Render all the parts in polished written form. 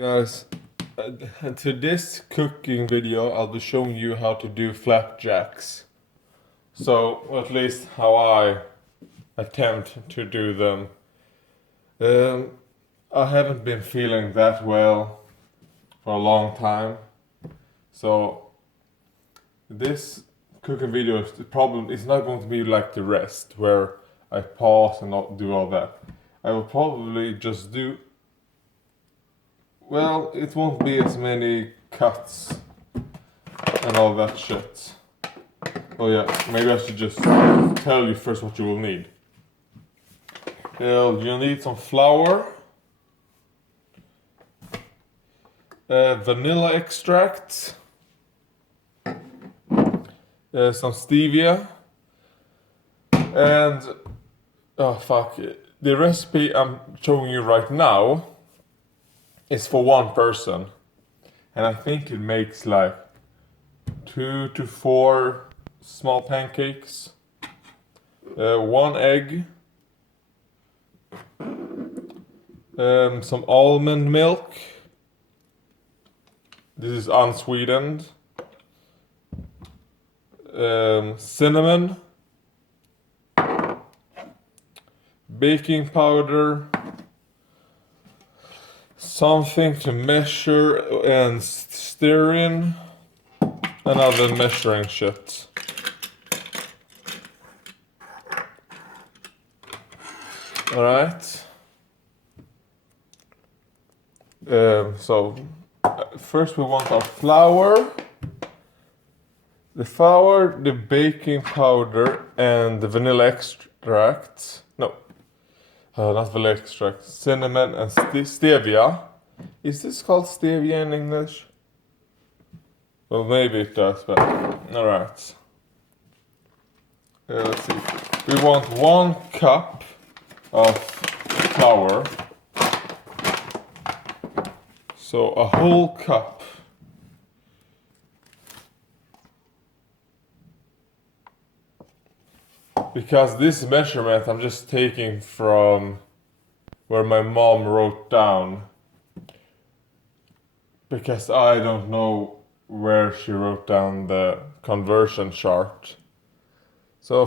Guys, to this cooking video I'll be showing you how to do flapjacks. So, at least how I attempt to do them. I haven't been feeling that well for a long time. So, this cooking video is not going to be like the rest, where I pause and not do all that. I will probably just do... Well, it won't be as many cuts and all that shit. Oh yeah, maybe I should just tell you first what you will need. You'll need some flour, vanilla extract, some stevia, and oh fuck it. The recipe I'm showing you right now is for one person, and I think it makes like 2 to 4 small pancakes, 1 egg, some almond milk. This is unsweetened. Cinnamon, baking powder, something to measure and stir in, and other measuring shit. Alright. So first we want our flour. The flour, the baking powder, and the vanilla extract. No, not vanilla extract. Cinnamon and stevia. Is this called stevia in English? Well, maybe it does, but alright. Let's see. We want 1 cup of flour. So a whole cup. Because this measurement I'm just taking from where my mom wrote down. Because I don't know where she wrote down the conversion chart. So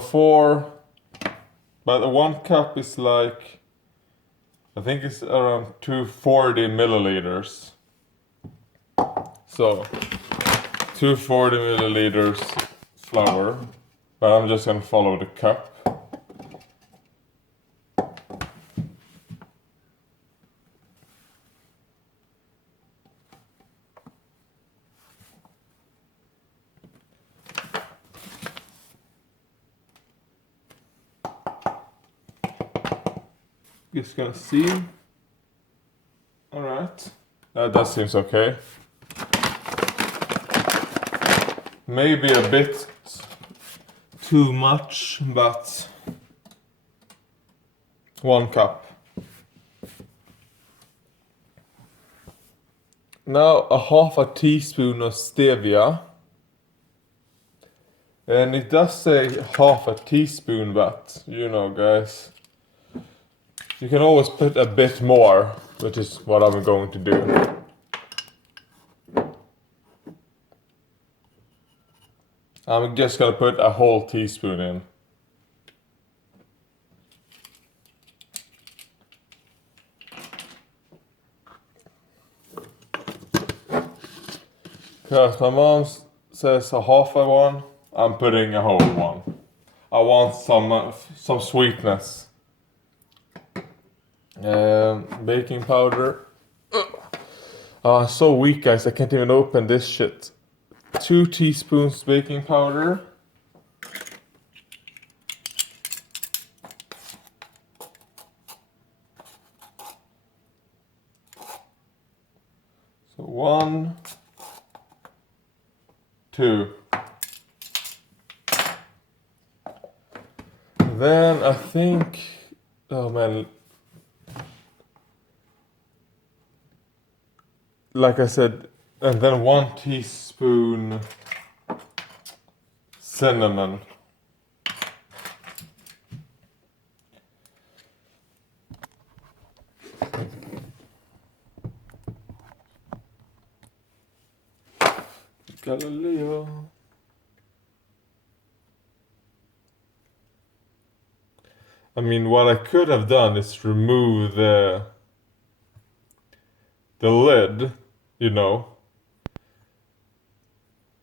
but the 1 cup is like, I think it's around 240 milliliters. So 240 milliliters flour. But I'm just gonna follow the cup. Just gonna see. Alright. That seems okay. Maybe a bit too much, but 1 cup. Now a half a teaspoon of stevia. And it does say half a teaspoon, but you know, guys, you can always put a bit more, which is what I'm going to do. I'm just gonna put a whole teaspoon in. Because my mom says a half a one, I'm putting a whole one. I want some sweetness. Baking powder. I'm so weak, guys, I can't even open this shit. 2 teaspoons baking powder. So 1, 2. Then I think, oh man, like I said, and then 1 teaspoon cinnamon. Galileo. I mean, what I could have done is remove the lid, you know.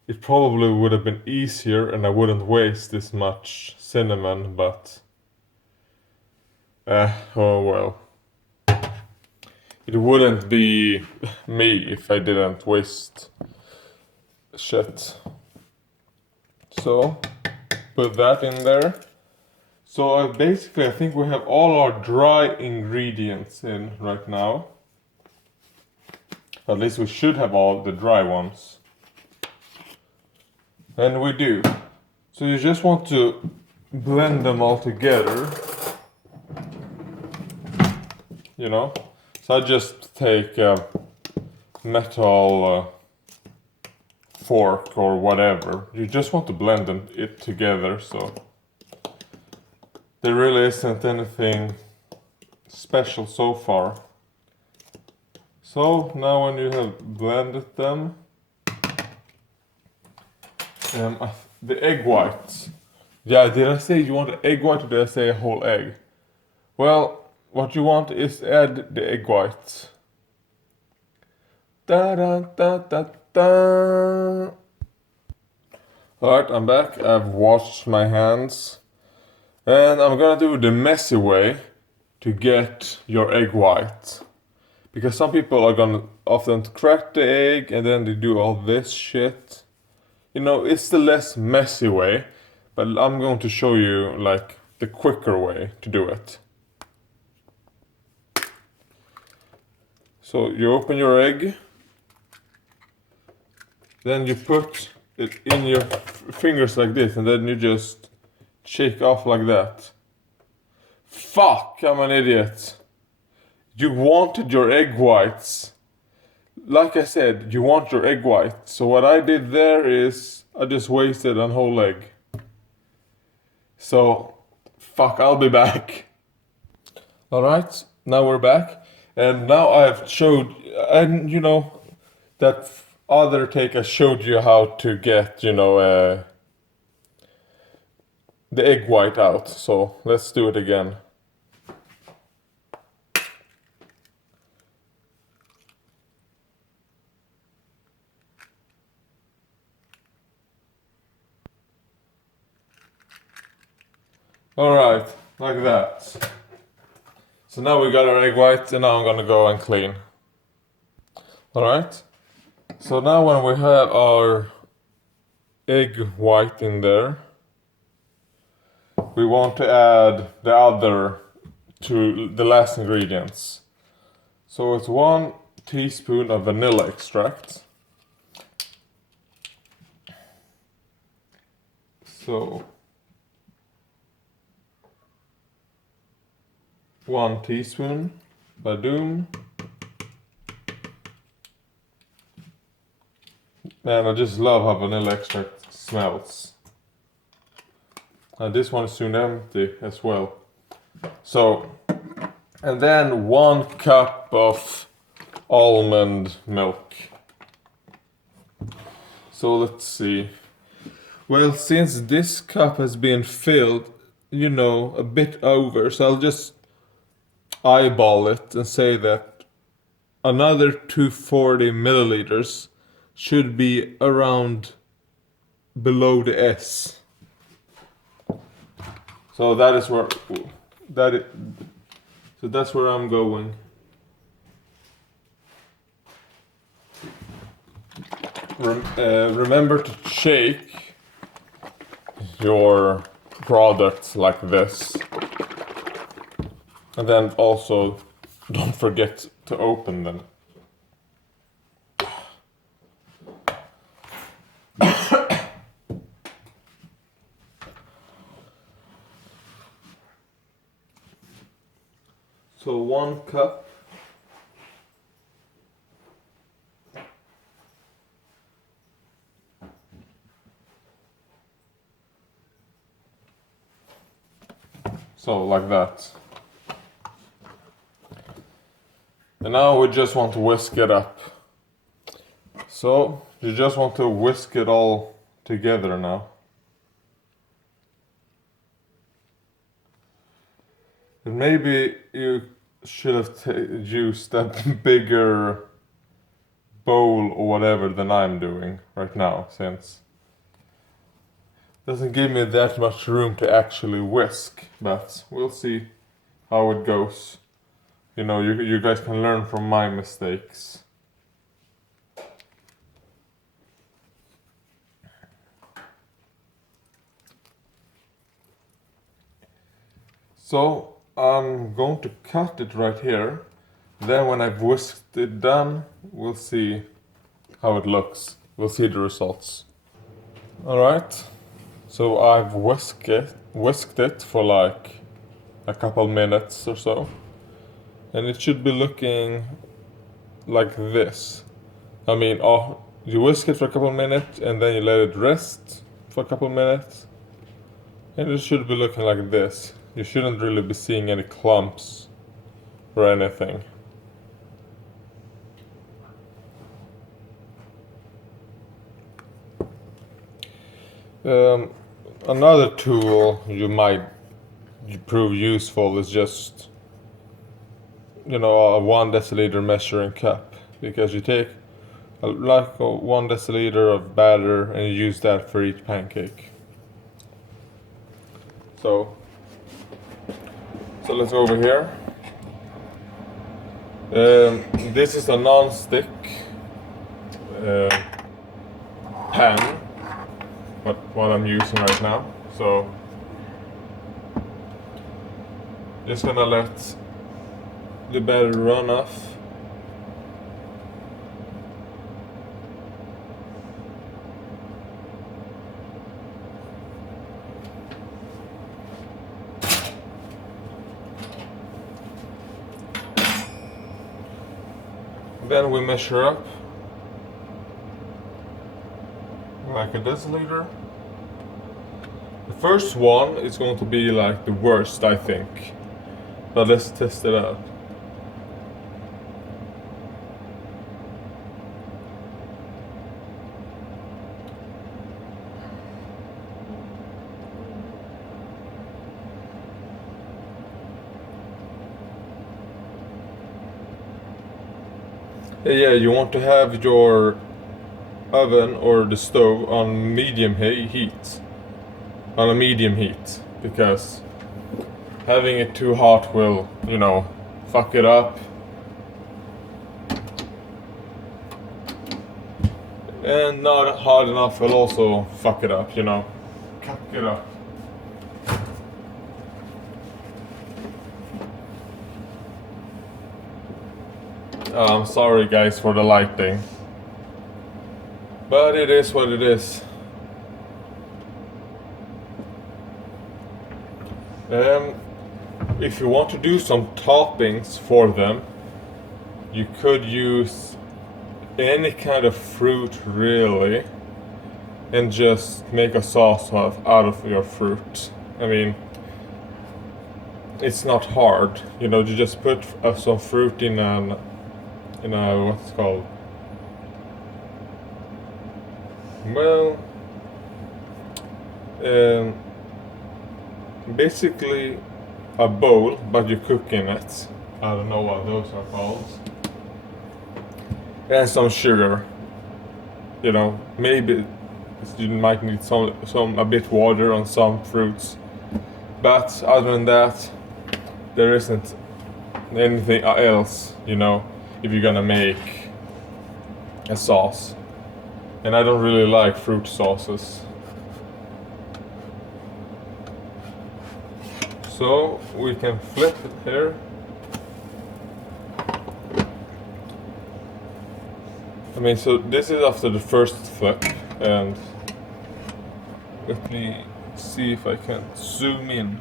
It probably would have been easier and I wouldn't waste this much cinnamon, but oh well. It wouldn't be me if I didn't waste shit. So, put that in there. So basically I think we have all our dry ingredients in right now. At least we should have all the dry ones. And we do. So you just want to blend them all together. You know? So I just take a metal fork or whatever. You just want to blend it together, so there really isn't anything special so far. So now when you have blended them, the egg whites. Yeah, did I say you want an egg white or did I say a whole egg? Well, what you want is add the egg whites. Da da da da da. Alright, I'm back. I've washed my hands. And I'm gonna do the messy way to get your egg white. Because some people are gonna often crack the egg and then they do all this shit. You know, it's the less messy way, but I'm going to show you like the quicker way to do it. So you open your egg, then you put it in your fingers like this, and then you just shake off like that. Fuck, I'm an idiot. You wanted your egg whites. Like I said, you want your egg white. So what I did there is I just wasted a whole egg. So, fuck, I'll be back. Alright, now we're back. And now I've showed, and you know, that other take I showed you how to get, you know, the egg white out. So let's do it again. Alright, like that. So now we got our egg white and now I'm gonna go and clean. Alright. So now when we have our egg white in there, we want to add the other to the last ingredients. So it's 1 teaspoon of vanilla extract. So 1 teaspoon, badoom. And I just love how vanilla extract smells. And this one is soon empty as well. So, and then 1 cup of almond milk. So let's see. Well, since this cup has been filled, you know, a bit over, so I'll just eyeball it and say that another 240 milliliters should be around below the S. So that is where so that's where I'm going. Remember to shake your products like this. And then also don't forget to open them. So 1 cup. So like that. And now we just want to whisk it up. So You just want to whisk it all together now. And maybe you should have used that bigger bowl or whatever than I'm doing right now, since it doesn't give me that much room to actually whisk, but we'll see how it goes. You know, you guys can learn from my mistakes. So I'm going to cut it right here. Then when I've whisked it done, we'll see how it looks. We'll see the results. Alright, so I've whisked it for like a couple minutes or so. And it should be looking like this. I mean, you whisk it for a couple minutes and then you let it rest for a couple minutes. And it should be looking like this. You shouldn't really be seeing any clumps or anything. Another tool you might prove useful is just, you know, a 1 deciliter measuring cup, because you take like 1 deciliter of batter and you use that for each pancake. So let's go over here. This is a non-stick pan, what I'm using right now. So just gonna let the batter run off. Then we measure up like a deciliter. The first one is going to be like the worst, I think. But let's test it out. Yeah, you want to have your oven or the stove on medium heat. On a medium heat, because having it too hot will, you know, fuck it up. And not hot enough will also fuck it up, you know. Cuck it up. I'm sorry guys for the lighting, but it is what it is. If you want to do some toppings for them, you could use any kind of fruit really, and just make a sauce out of your fruit. I mean, it's not hard, you know. You just put some fruit in a what's it called? Well, basically a bowl, but you cook in it. I don't know what those are called. And some sugar. You know, maybe you might need a bit water on some fruits, but other than that, there isn't anything else. You know, if you're gonna make a sauce, and I don't really like fruit sauces. So we can flip it here. I mean, so this is after the first flip, and let me see if I can zoom in.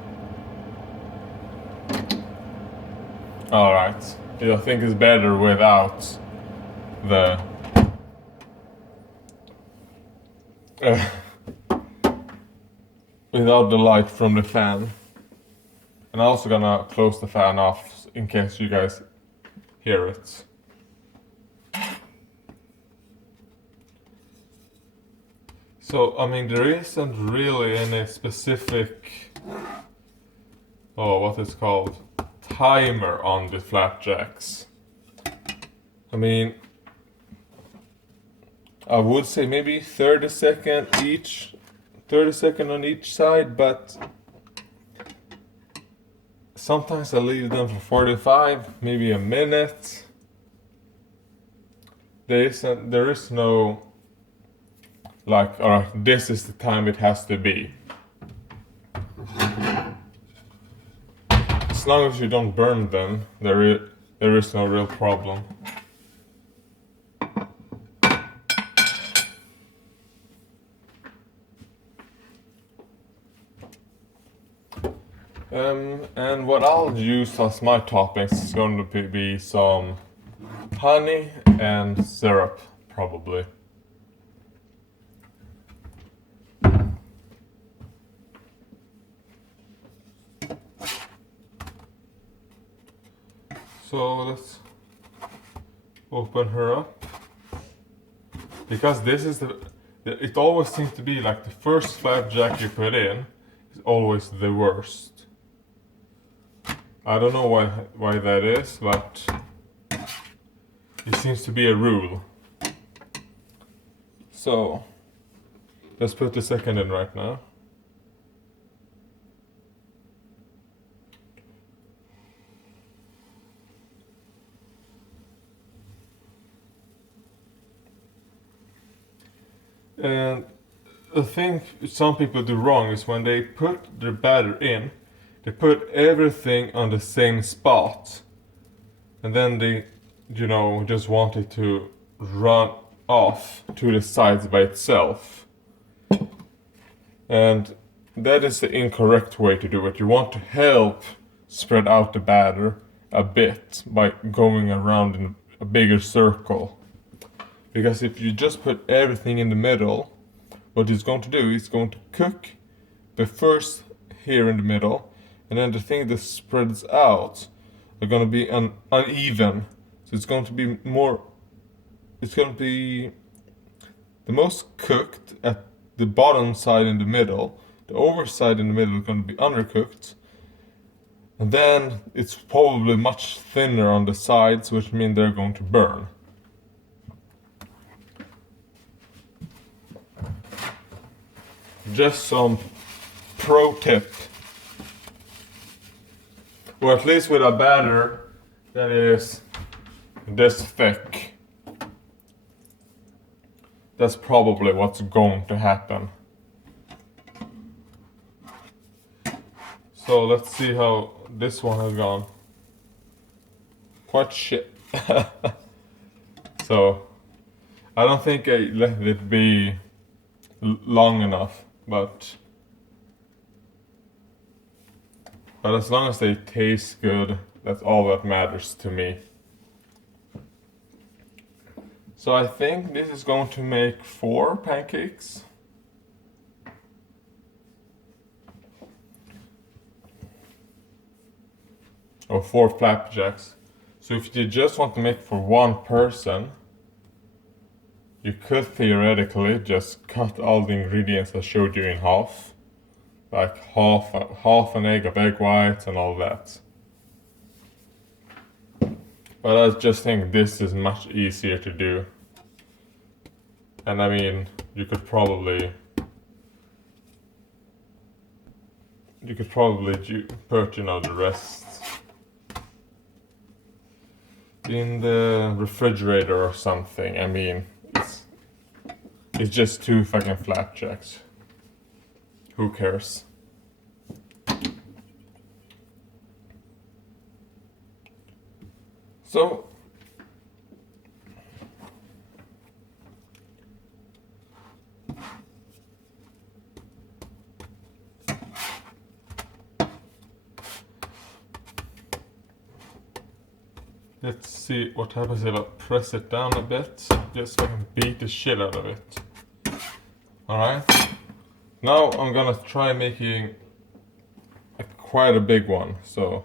Alright, I think it's better without the without the light from the fan. And I'm also gonna close the fan off in case you guys hear it. So, I mean, there isn't really any specific, what it's called, timer on the flapjacks. I mean, I would say maybe 30 second on each side, but sometimes I leave them for 45, maybe a minute. There is no like, alright, this is the time it has to be. As long as you don't burn them, there is no real problem. And what I'll use as my toppings is going to be some honey and syrup, probably. So let's open her up. Because this is it always seems to be like the first flapjack you put in is always the worst. I don't know why that is, but it seems to be a rule. So let's put the second in right now. And the thing some people do wrong is when they put their batter in, they put everything on the same spot. And then they, just want it to run off to the sides by itself. And that is the incorrect way to do it. You want to help spread out the batter a bit by going around in a bigger circle. Because if you just put everything in the middle, what it's going to do is going to cook the first here in the middle, and then the thing that spreads out are going to be uneven. So it's going to be the most cooked at the bottom side in the middle. The overside in the middle is going to be undercooked. And then it's probably much thinner on the sides, which means they're going to burn. Just some pro tip. Or at least with a batter that is this thick. That's probably what's going to happen. So let's see how this one has gone. Quite shit. So I don't think I let it be long enough, but as long as they taste good, that's all that matters to me. So I think this is going to make 4 pancakes. Or 4 flapjacks. So if you just want to make for one person, you could theoretically just cut all the ingredients I showed you in half. Like half an egg of egg whites and all that. But I just think this is much easier to do. And I mean, you could probably put, the rest in the refrigerator or something. I mean, it's just 2 fucking flapjacks. Who cares? So let's see what happens if I press it down a bit, just so I can beat the shit out of it. Alright. Now I'm gonna try making quite a big one, so.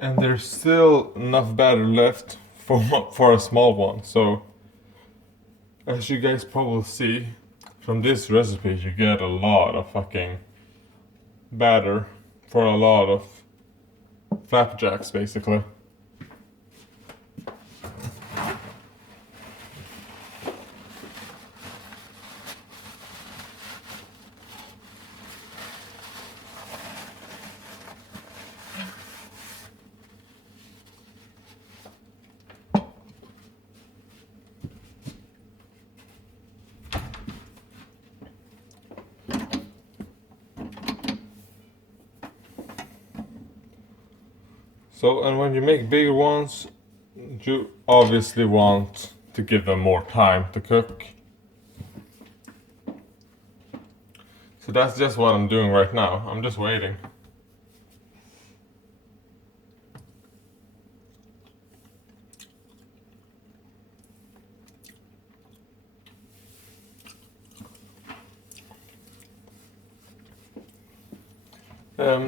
And there's still enough batter left for a small one. So as you guys probably see from this recipe, you get a lot of fucking batter for a lot of flapjacks basically. So, and when you make bigger ones, you obviously want to give them more time to cook. So that's just what I'm doing right now. I'm just waiting.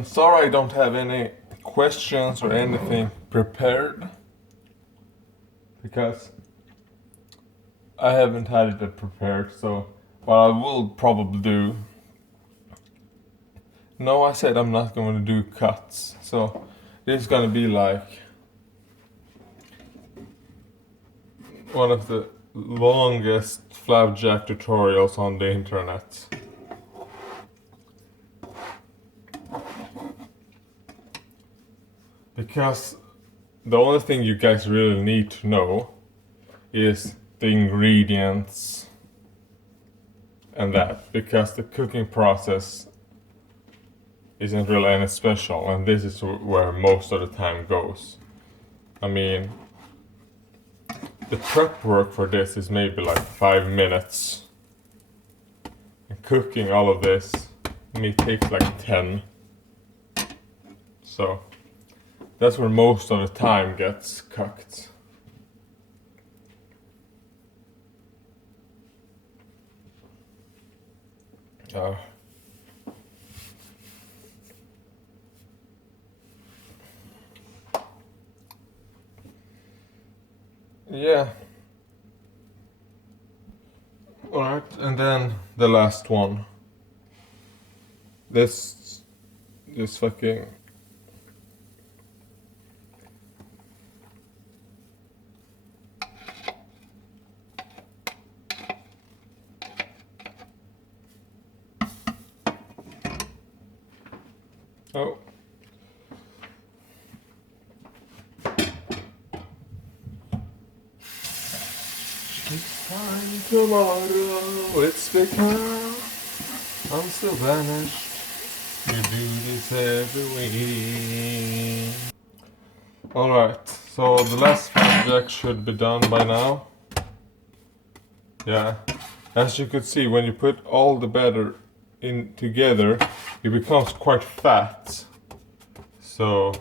Sorry I don't have any questions or anything prepared. Because I haven't had it prepared, so what I will probably do. No, I said I'm not going to do cuts, so this is going to be like one of the longest flapjack tutorials on the internet. Because the only thing you guys really need to know is the ingredients and that, because the cooking process isn't really any special, and this is where most of the time goes. I mean, the prep work for this is maybe like 5 minutes. And cooking all of this may take like 10. So that's where most of the time gets cooked. Yeah. Alright, and then the last one. This fucking. Oh. It's time tomorrow, it's because I'm still vanished. You do this every week. Alright, so the last flapjack should be done by now. Yeah, as you could see, when you put all the batter in together, it becomes quite fat. So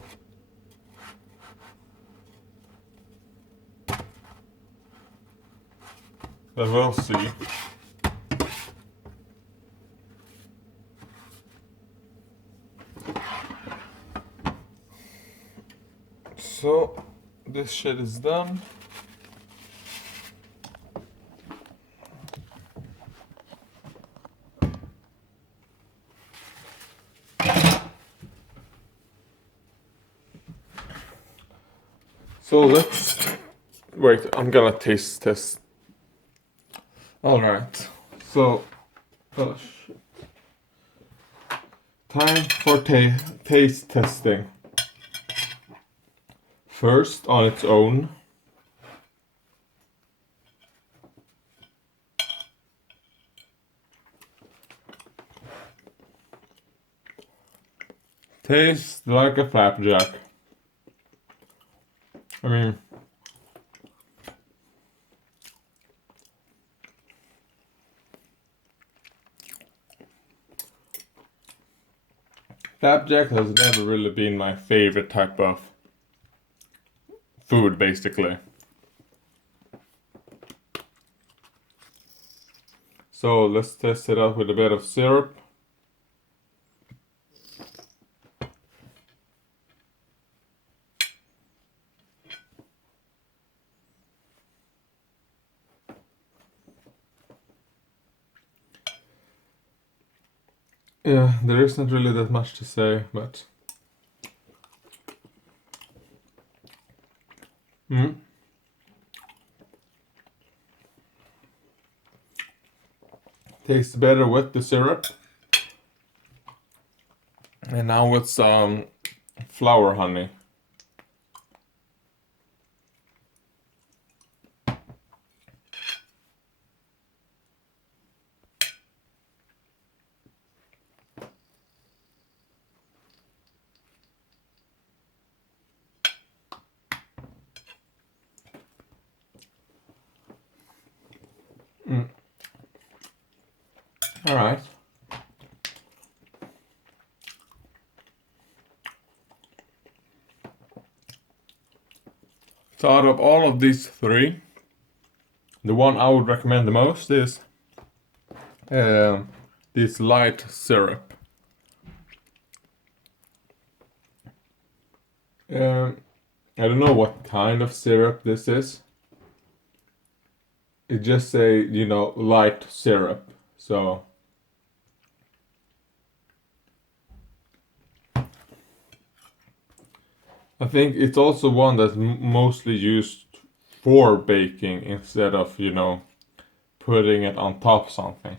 but we'll see. So this shit is done. So let's wait. I'm gonna taste test. All right. So, oh shit. Time for taste testing. First, on its own. Tastes like a flapjack. I mean, flapjack has never really been my favorite type of food, basically. So let's test it out with a bit of syrup. Yeah, there isn't really that much to say, but tastes better with the syrup. And now with some flower honey. All right. So out of all of these three, the one I would recommend the most is this light syrup. I don't know what kind of syrup this is. It just say, light syrup. So I think it's also one that's mostly used for baking instead of, putting it on top of something.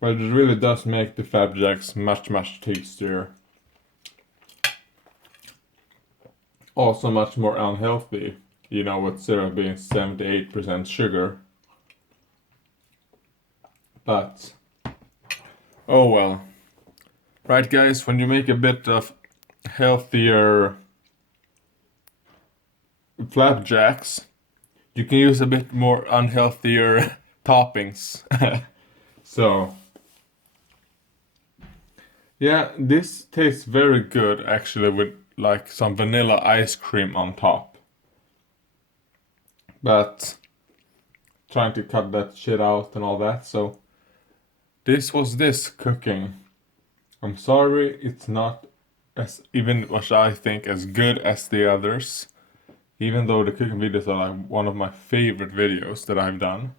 But it really does make the Flapjacks much, much tastier. Also much more unhealthy, with syrup being 78% sugar. But, oh well. Right guys, when you make a bit of healthier Flapjacks, you can use a bit more unhealthier toppings. So, yeah, this tastes very good actually with like some vanilla ice cream on top. But trying to cut that shit out and all that, so this was this cooking. I'm sorry it's not as even what I think as good as the others. Even though the cooking videos are like one of my favorite videos that I've done.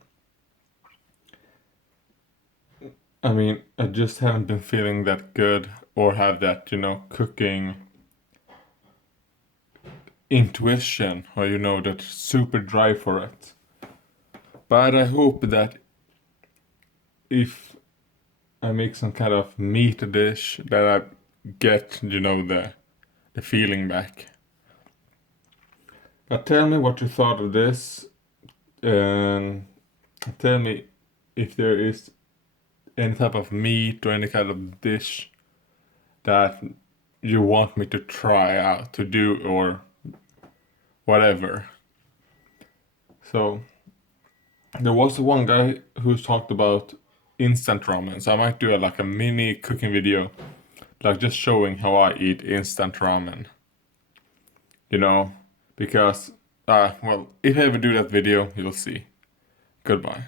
I mean, I just haven't been feeling that good or have that, cooking intuition or, that super drive for it. But I hope that if I make some kind of meat dish that I get, the feeling back. But tell me what you thought of this and tell me if there is any type of meat or any kind of dish that you want me to try out to do or whatever. So there was one guy who talked about instant ramen, so I might do like a mini cooking video, like just showing how I eat instant ramen. Because well, if I ever do that video, you'll see. Goodbye.